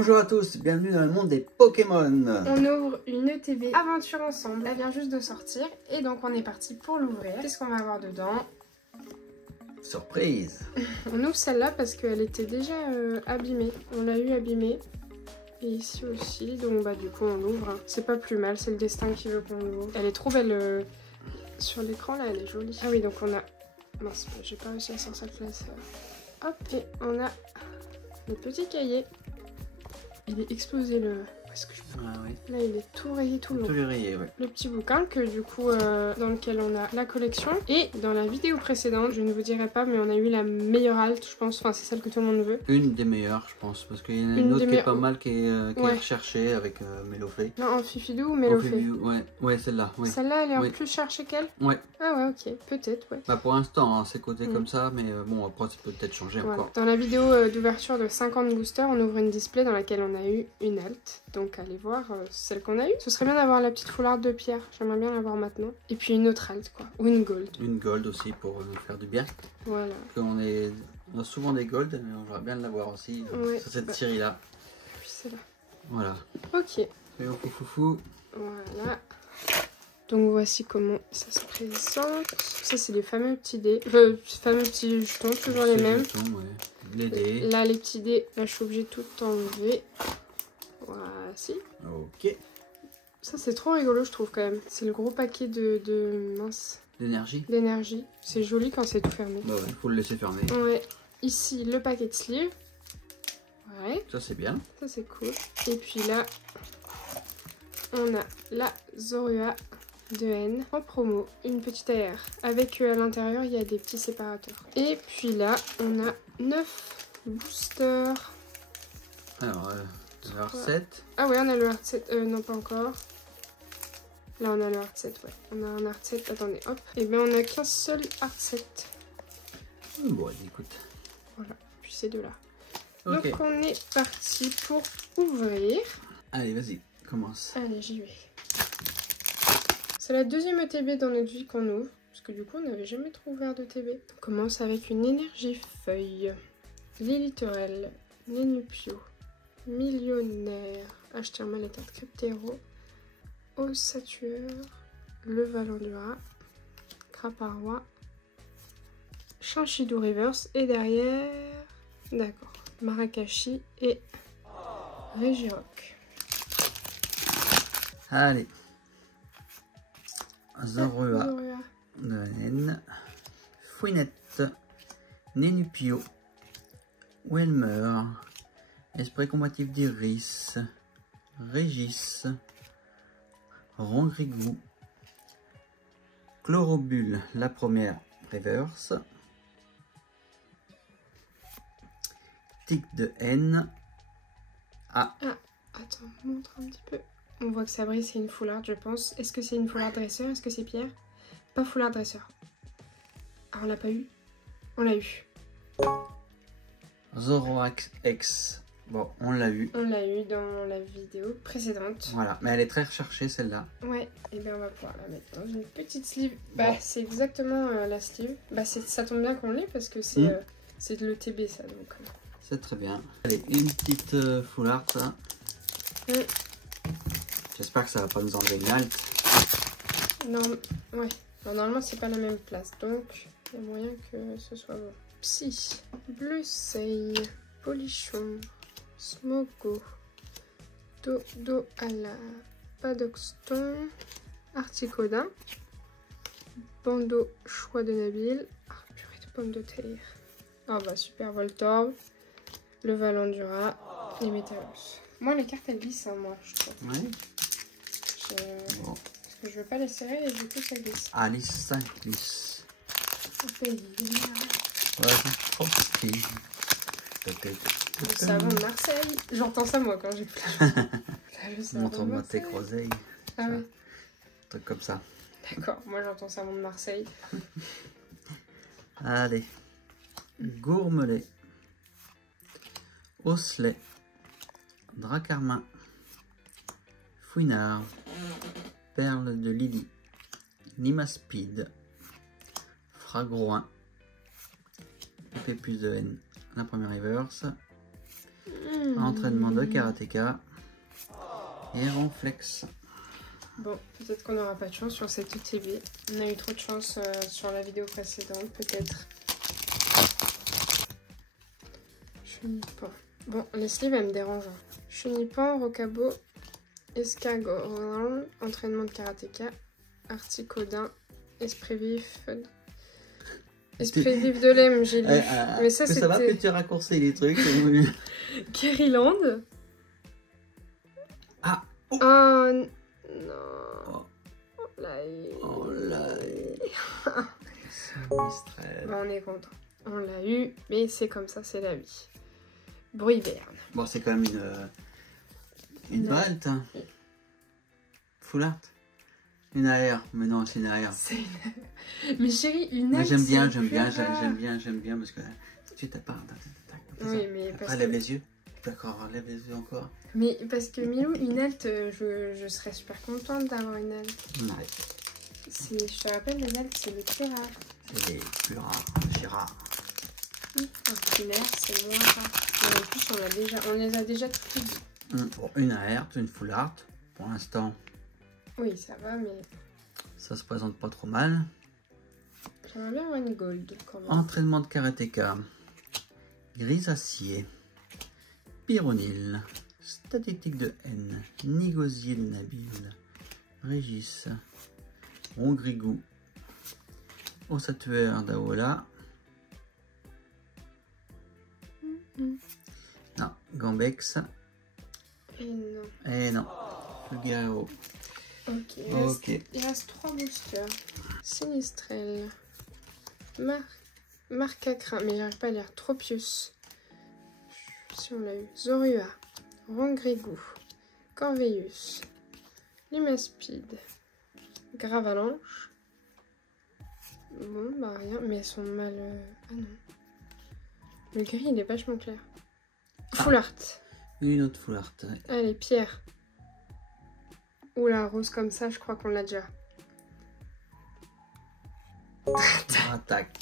Bonjour à tous, bienvenue dans le monde des Pokémon. On ouvre une ETB aventure ensemble, elle vient juste de sortir et donc on est parti pour l'ouvrir. Qu'est-ce qu'on va avoir dedans? Surprise. On ouvre celle-là parce qu'elle était déjà abîmée, on l'a eu abîmée. Et ici aussi, donc bah du coup on l'ouvre. C'est pas plus mal, c'est le destin qui veut qu'on l'ouvre. Elle est trop belle sur l'écran là, elle est jolie. Ah oui, donc on a... Mince, j'ai pas réussi à sortir le classeur. Hop, et on a le petit cahier. Il est explosé le... Est-ce que je peux... Ah oui. Là il est tout rayé, tout long. Tout rayé, ouais. Le petit bouquin que du coup dans lequel on a la collection. Et dans la vidéo précédente, je ne vous dirai pas, mais on a eu la meilleure halte, je pense. Enfin c'est celle que tout le monde veut. Une des meilleures, je pense, parce qu'il y en a une autre qui est pas mal, qui est ouais. recherchée avec Mélofée. Non, en Fifidou ou Mélofée? Ouais, celle-là. Ouais. Celle-là, elle est en plus cherchée qu'elle? Ouais. Ah ouais, ok, peut-être, ouais. Bah pour l'instant, hein, c'est coté comme ça, mais bon, après ça peut peut-être changer encore. Dans la vidéo d'ouverture de 50 boosters, on ouvre une display dans laquelle on a eu une halte. Donc allez voir celle qu'on a eue. Ce serait bien d'avoir la petite foularde de pierre, j'aimerais bien l'avoir maintenant. Et puis une autre halte, quoi, ou une gold. Une gold aussi pour faire du bien. Voilà. On a souvent des golds, mais on aimerait bien l'avoir aussi sur cette série-là. Puis c'est là. Voilà. Ok. Soyons foufou. Voilà. Donc voici comment ça se présente. Ça c'est les fameux petits dés. Fameux petits jetons, toujours les mêmes. Jetons, ouais. Les dés. Là les petits dés, là je suis obligée de tout enlever. Voici. Ok. Ça c'est trop rigolo je trouve quand même. C'est le gros paquet de mince. D'énergie. D'énergie. C'est joli quand c'est tout fermé. Bah ouais, faut le laisser fermer. Ouais. Ici le paquet de sleeves. Ouais. Ça c'est bien. Ça c'est cool. Et puis là, on a la Zorua de N en promo, une petite AR avec à l'intérieur il y a des petits séparateurs. Et puis là on a 9 boosters. Alors le Heart 7. Ah ouais, on a le Heart 7, non pas encore. Là on a le Heart 7, ouais. On a un Heart 7, attendez, hop. Et bien on a qu'un seul Heart 7. Bon écoute. Voilà, puis ces deux là. Okay. Donc on est parti pour ouvrir. Allez vas-y, commence. Allez j'y vais. C'est la deuxième ETB dans notre vie qu'on ouvre, parce que du coup on n'avait jamais trop ouvert d'ETB. On commence avec une énergie feuille, Lilitorel, Nenupio, Millionnaire, Ashterma les cartes Cryptero, Ossatueur, Le Valandura, Craparois, Chinchidou Reverse et derrière, d'accord, Marakashi et Regirock. Allez. Zorua de N, Fouinette, Nenupio, Welmer, Esprit combatif d'Iris, Régis, Rongrigou, Chlorobule, la première reverse, Tic de N, Ah, attends, montre un petit peu. On voit que ça brille, c'est une foularde, je pense. Est-ce que c'est une foularde dresseur? Est-ce que c'est Pierre? Pas foularde dresseur. Ah, on l'a pas eu? On l'a eu. Zoroark X. Bon, on l'a eu. On l'a eu dans la vidéo précédente. Voilà, mais elle est très recherchée celle-là. Ouais, et bien on va pouvoir la mettre dans une petite sleeve. Bah, c'est exactement la sleeve. Bah, ça tombe bien qu'on l'ait parce que c'est de l'ETB ça. Donc. C'est très bien. Allez, une petite foulard, ça. J'espère que ça va pas nous enlever une halte. Non, ouais. Alors, normalement, c'est pas la même place, donc il y a moyen que ce soit bon. Psy, Bleu Sei, Polichon, Smogo, Dodo Ala, Padoxton, Articodin, Bandeau Choix de Nabil, purée de pommes de terre. Ah bah super Voltorb, le Valandura, les Métalos. Moi les cartes elles glissent, hein, moi je trouve. Ouais. Bon. Parce que je veux pas les serrer et du coup ça glisse. Alice 5 glisse. Ouais, peut-être. Le savon de Marseille. J'entends ça moi quand j'écoute. Montre-moi tes groseilles. Ah ouais. Un truc comme ça. D'accord, moi j'entends savon de Marseille. Allez. Gourmelet. Osselet. Dracarmin. Fouinard. Perle de Lily. Limaspide. Fragroin. Épée plus de N. La première reverse. Entraînement de karatéka. Et ronflex. Bon, peut-être qu'on n'aura pas de chance sur cette ETB. On a eu trop de chance sur la vidéo précédente, peut-être. Chenipan. Bon, les sleeves, elles me dérangent. Chenipan, Rocabo, Escargot, entraînement de karatéka, Articodin, Esprit vif. Esprit vif de l'EM, j'ai lu. Mais ça, c'était... Ça va que tu raccourcis les trucs. Kerryland. Ah. Oh non. Oh. On l'a eu. On l'a eu. On est content. On l'a eu, mais c'est comme ça, c'est la vie. Bruyverne. Bon, c'est quand même une halte. Hein. Full art. Une AR, mais non, c'est une AR. Mais chérie, une halte. J'aime bien parce que tu t'appartes. Oui, mais après, lève les yeux. D'accord, lève les yeux encore. Mais parce que Milou, une halte, je serais super contente d'avoir une halte. Ouais. Je te rappelle, les haltes, c'est les plus rares. C'est les plus rares, c'est rare. Ordinaire, c'est moins rare. Mais en plus, on les a déjà toutes les deux. Bon, une AR, une full art. Pour l'instant, oui, ça va, mais... ça se présente pas trop mal. J'aimerais bien avoir une gold, quand même. Entraînement de karatéka. Grisacier. Pyronil. Statistique de N. Nigosier de Nabil. Régis. Rongrigou. Ossatueur d'Aola. Non, Gambex. Et non. Fugao. Ok. Il reste 3 boosters. Sinistrel. Marcacrin. Mais j'arrive pas à lire. Tropius. Si on l'a eu. Zorua. Rongrigou. Corveillus. Limaspide. Gravalanche. Bon, bah rien. Mais elles sont mal... Ah non. Le gris, il est vachement clair. Full art. Une autre full art. Allez, Pierre. Oula, rose comme ça, je crois qu'on l'a déjà. Attaque.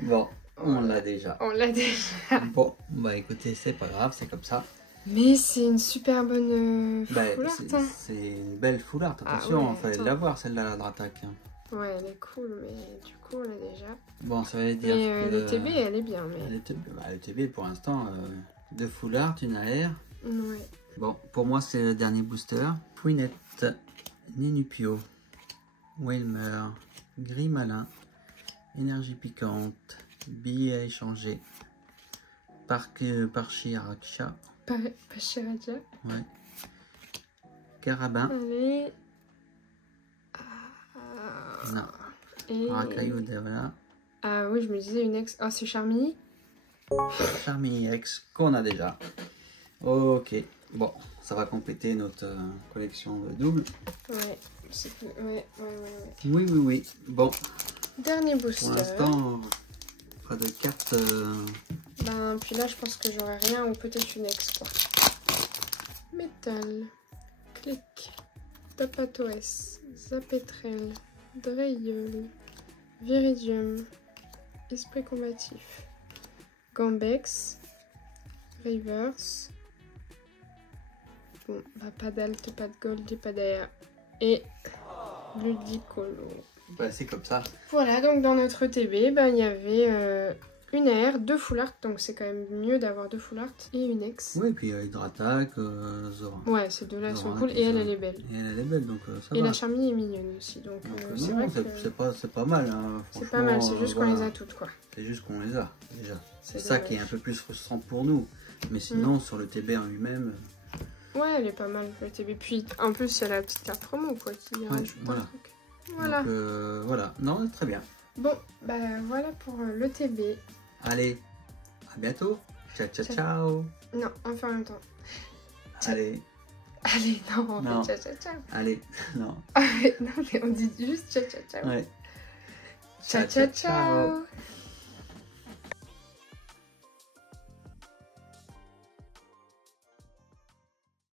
Bon, on l'a déjà. On l'a déjà. Bon, bah écoutez, c'est pas grave, c'est comme ça. Mais c'est une super bonne full art. C'est une belle full art, attention, il fallait l'avoir celle-là, la Dratak. Ouais, elle est cool, mais du coup, on l'a déjà. Bon, ça veut dire que... l'ETB, elle est bien. Mais... L'ETB, pour l'instant, de full art, une AR. Ouais. Bon, pour moi, c'est le dernier booster. Fouinette, Ninupio, Wilmer, Gris Malin, Énergie Piquante, Billet à échanger, Parchiracha. Parchiracha. Ouais. Carabin. Allez. Non. Et... Racaillou, voilà. Ah oui, je me disais une ex... Ah, c'est Charmilly. Charmilly X qu'on a déjà. Ok. Bon, ça va compléter notre collection de double. Ouais. Oui. Bon. Dernier booster. Pour l'instant, pas de cartes. Ben, puis là, je pense que j'aurai rien ou peut-être une ex, quoi. Métal. Clic. Tapatoès. Zapetrel. Dreyeul. Viridium. Esprit combatif. Gambex. Reverse. Bon, bah pas d'alt, pas de gold et pas d'air. Et Ludicolo. Bah c'est comme ça. Voilà, donc dans notre ETB, bah, il y avait une AR, 2 full art, donc c'est quand même mieux d'avoir 2 full art et une ex. Oui, et puis Hydratac, Zora. Ouais, ces deux-là sont cool et elle est belle. Et elle est belle, donc ça va. Et la Charmille est mignonne aussi, donc c'est vrai que... c'est pas mal. Hein, c'est pas mal, c'est juste qu'on les a toutes, quoi. C'est juste qu'on les a, déjà. C'est ça dommage. qui est un peu plus frustrant pour nous. Mais sinon, sur le TB en lui-même... Ouais, elle est pas mal, le TB. Puis, en plus, il y a la petite carte promo, quoi, qui rajoute un truc. Voilà. Donc, voilà. Non, très bien. Bon, bah voilà pour le TB. Allez, à bientôt. Ciao. Non, on fait en même temps. Allez. Allez, non, on fait ciao. Allez, non. Non, mais on dit juste ciao. Ouais. Ciao.